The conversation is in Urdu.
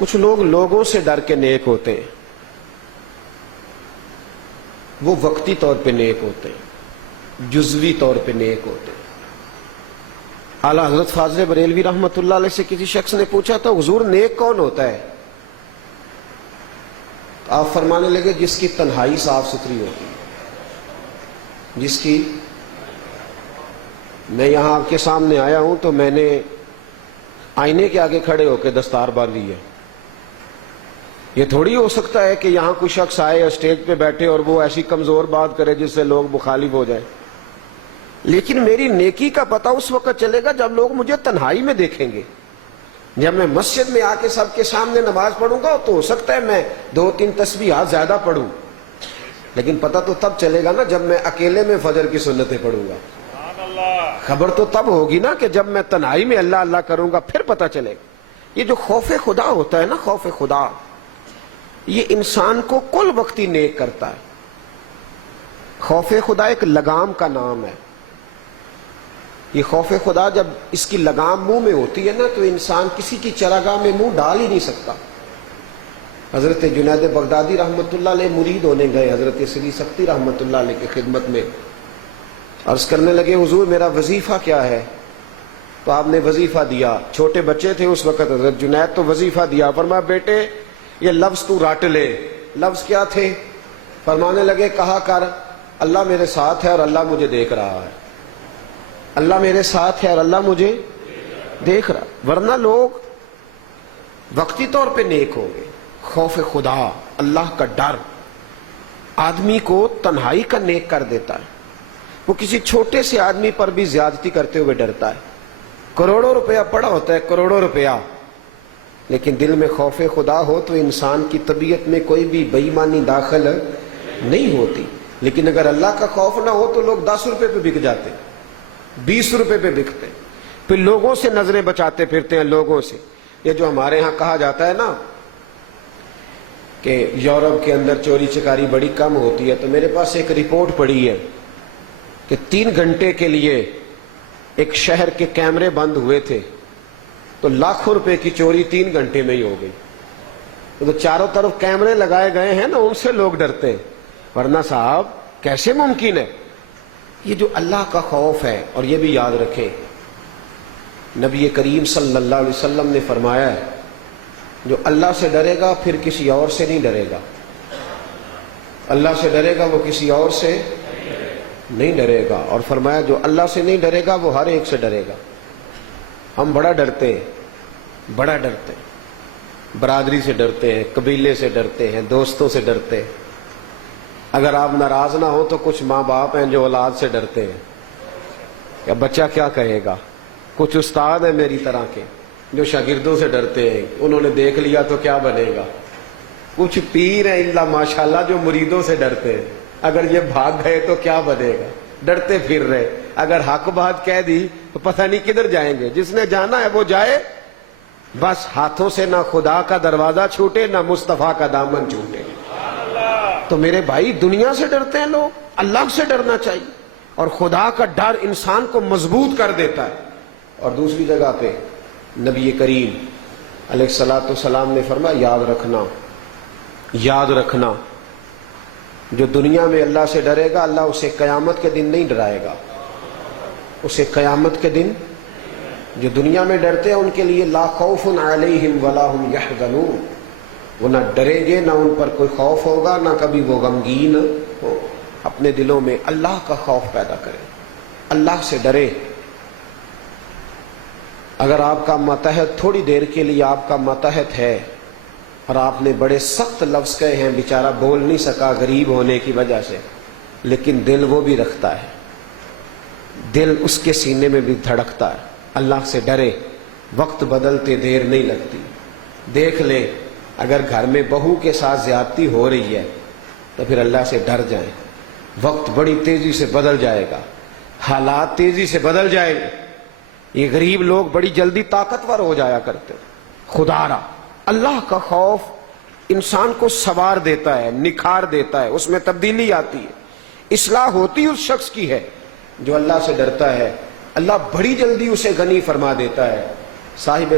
کچھ لوگ لوگوں سے ڈر کے نیک ہوتے ہیں، وہ وقتی طور پہ نیک ہوتے ہیں، جزوی طور پہ نیک ہوتے ہیں۔ اعلیٰ حضرت فاضل بریلوی رحمۃ اللہ علیہ سے کسی شخص نے پوچھا تھا حضور نیک کون ہوتا ہے؟ تو آپ فرمانے لگے جس کی تنہائی صاف ستھری ہوتی ہے، جس کی میں یہاں آپ کے سامنے آیا ہوں تو میں نے آئینے کے آگے کھڑے ہو کے دستار باندھی ہے۔ یہ تھوڑی ہو سکتا ہے کہ یہاں کوئی شخص آئے اسٹیج پہ بیٹھے اور وہ ایسی کمزور بات کرے جس سے لوگ مخالف ہو جائیں، لیکن میری نیکی کا پتہ اس وقت چلے گا جب لوگ مجھے تنہائی میں دیکھیں گے۔ جب میں مسجد میں آ کے سب کے سامنے نماز پڑھوں گا تو ہو سکتا ہے میں 2-3 تسبیحات زیادہ پڑھوں، لیکن پتہ تو تب چلے گا نا جب میں اکیلے میں فجر کی سنتیں پڑھوں گا۔ خبر تو تب ہوگی نا کہ جب میں تنہائی میں اللہ اللہ کروں گا، پھر پتہ چلے گا۔ یہ جو خوف خدا ہوتا ہے نا، خوف خدا، یہ انسان کو کل وقتی نیک کرتا ہے۔ خوف خدا ایک لگام کا نام ہے۔ یہ خوف خدا جب اس کی لگام منہ میں ہوتی ہے نا تو انسان کسی کی چراگاہ میں منہ ڈال ہی نہیں سکتا۔ حضرت جنید بغدادی رحمۃ اللہ علیہ مرید ہونے گئے حضرت سری سختی رحمۃ اللہ علیہ کی خدمت میں، عرض کرنے لگے حضور میرا وظیفہ کیا ہے؟ تو آپ نے وظیفہ دیا۔ چھوٹے بچے تھے اس وقت حضرت جنید، تو وظیفہ دیا، فرمایا بیٹے یہ لفظ تو رٹ لے۔ لفظ کیا تھے؟ فرمانے لگے کہا کر اللہ میرے ساتھ ہے اور اللہ مجھے دیکھ رہا ہے، اللہ میرے ساتھ ہے اور اللہ مجھے دیکھ رہا۔ ورنہ لوگ وقتی طور پہ نیک ہوں گے۔ خوف خدا، اللہ کا ڈر آدمی کو تنہائی کا نیک کر دیتا ہے۔ وہ کسی چھوٹے سے آدمی پر بھی زیادتی کرتے ہوئے ڈرتا ہے۔ کروڑوں روپیہ پڑا ہوتا ہے، کروڑوں روپیہ، لیکن دل میں خوف خدا ہو تو انسان کی طبیعت میں کوئی بھی بے ایمانی داخل نہیں ہوتی۔ لیکن اگر اللہ کا خوف نہ ہو تو لوگ 10 روپے پہ بک جاتے، 20 روپے پہ بکتے، پھر لوگوں سے نظریں بچاتے پھرتے ہیں، لوگوں سے۔ یہ جو ہمارے ہاں کہا جاتا ہے نا کہ یورپ کے اندر چوری چکاری بڑی کم ہوتی ہے، تو میرے پاس ایک رپورٹ پڑی ہے کہ 3 گھنٹے کے لیے ایک شہر کے کیمرے بند ہوئے تھے تو لاکھوں روپے کی چوری 3 گھنٹے میں ہی ہو گئی۔ تو چاروں طرف کیمرے لگائے گئے ہیں نا، ان سے لوگ ڈرتے ہیں، ورنہ صاحب کیسے ممکن ہے؟ یہ جو اللہ کا خوف ہے، اور یہ بھی یاد رکھیں نبی کریم صلی اللہ علیہ وسلم نے فرمایا ہے جو اللہ سے ڈرے گا پھر کسی اور سے نہیں ڈرے گا۔ اللہ سے ڈرے گا وہ کسی اور سے نہیں ڈرے گا، اور فرمایا جو اللہ سے نہیں ڈرے گا وہ ہر ایک سے ڈرے گا۔ ہم بڑا ڈرتے ہیں، بڑا ڈرتے ہیں، برادری سے ڈرتے ہیں، قبیلے سے ڈرتے ہیں، دوستوں سے ڈرتے ہیں۔ اگر آپ ناراض نہ ہو تو کچھ ماں باپ ہیں جو اولاد سے ڈرتے ہیں کہ بچہ کیا کہے گا۔ کچھ استاد ہیں میری طرح کے جو شاگردوں سے ڈرتے ہیں، انہوں نے دیکھ لیا تو کیا بنے گا۔ کچھ پیر ہیں اللہ ماشاءاللہ جو مریدوں سے ڈرتے ہیں، اگر یہ بھاگ گئے تو کیا بنے گا، ڈرتے پھر رہے۔ اگر حق بات کہہ دی تو پتہ نہیں کدھر جائیں گے۔ جس نے جانا ہے وہ جائے، بس ہاتھوں سے نہ خدا کا دروازہ چھوٹے نہ مصطفیٰ کا دامن چھوٹے۔ تو میرے بھائی دنیا سے ڈرتے ہیں لوگ، اللہ سے ڈرنا چاہیے، اور خدا کا ڈر انسان کو مضبوط کر دیتا ہے۔ اور دوسری جگہ پہ نبی کریم علیہ الصلوۃ والسلام نے فرمایا یاد رکھنا جو دنیا میں اللہ سے ڈرے گا اللہ اسے قیامت کے دن نہیں ڈرائے گا۔ اسے قیامت کے دن جو دنیا میں ڈرتے ہیں ان کے لیے لا خوف علیہم ولا ہم یحزنون، وہ نہ ڈریں گے نہ ان پر کوئی خوف ہوگا نہ کبھی وہ غمگین ہو۔ اپنے دلوں میں اللہ کا خوف پیدا کریں، اللہ سے ڈرے۔ اگر آپ کا ماتحت تھوڑی دیر کے لیے آپ کا ماتحت ہے اور آپ نے بڑے سخت لفظ کہے ہیں، بیچارہ بول نہیں سکا غریب ہونے کی وجہ سے، لیکن دل وہ بھی رکھتا ہے، دل اس کے سینے میں بھی دھڑکتا ہے۔ اللہ سے ڈرے، وقت بدلتے دیر نہیں لگتی۔ دیکھ لیں اگر گھر میں بہو کے ساتھ زیادتی ہو رہی ہے تو پھر اللہ سے ڈر جائیں، وقت بڑی تیزی سے بدل جائے گا، حالات تیزی سے بدل جائیں گے۔ یہ غریب لوگ بڑی جلدی طاقتور ہو جایا کرتے۔ خدا را اللہ کا خوف انسان کو سنوار دیتا ہے، نکھار دیتا ہے، اس میں تبدیلی آتی ہے، اصلاح ہوتی اس شخص کی ہے جو اللہ سے ڈرتا ہے۔ اللہ بڑی جلدی اسے غنی فرما دیتا ہے۔ صاحب